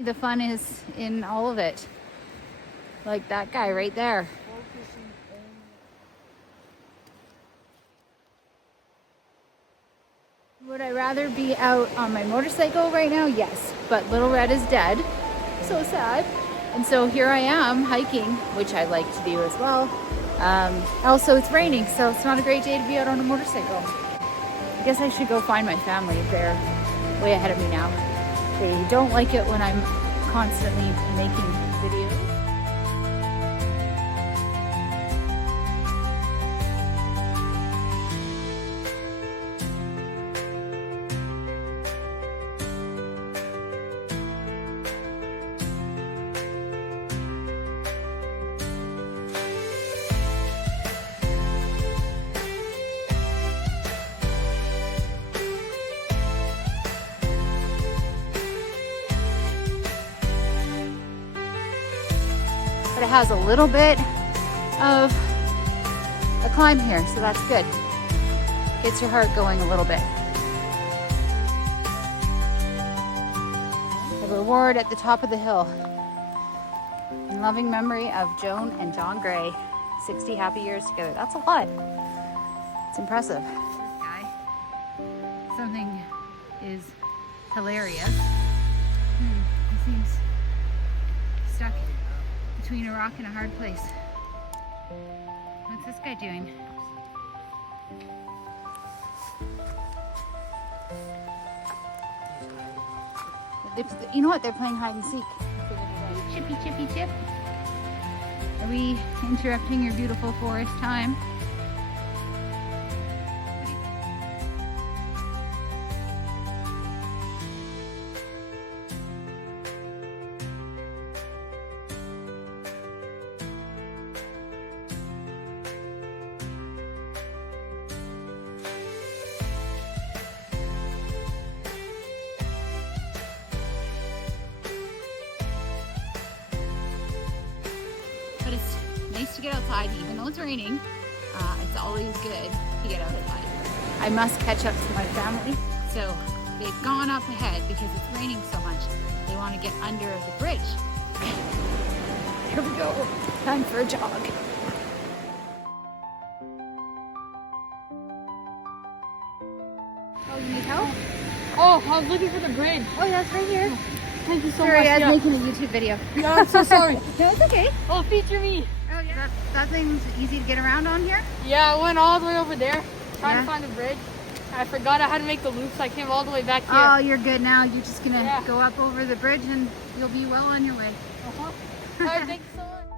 The fun is in all of it. Like that guy right there. Would I rather be out on my motorcycle right now? Yes, but Little Red is dead. So sad. And so here I am hiking, which I like to do as well. Also, it's raining, so it's not a great day to be out on a motorcycle. I guess I should go find my family. They're way ahead of me now. They don't like it when I'm constantly making videos. But it has a little bit of a climb here, so that's good. Gets your heart going a little bit. The reward at the top of the hill. In loving memory of Joan and John Gray. 60 happy years together. That's a lot. It's impressive. This guy, something is hilarious. He seems stuck between a rock and a hard place. What's this guy doing? You know what? They're playing hide and seek. Chippy, chippy, chip. Are we interrupting your beautiful forest time? But it's nice to get outside, even though it's raining. It's always good to get outside. I must catch up to my family. So they've gone up ahead because it's raining so much. They want to get under the bridge. Here we go. Time for a jog. Oh, you need help? Oh, I was looking for the bridge. Oh, yeah, it's right here. Thank you so Sorry, much. I was making a YouTube video. Yeah, I'm so sorry. No, it's okay. Oh, feature me. Oh, yeah. That thing's easy to get around on here? Yeah, I went all the way over there trying Yeah. to find the bridge. I forgot I had to make the loop, so I came all the way back here. Oh, you're good now. You're just gonna Yeah. go up over the bridge and you'll be well on your way. All right, thank you so much.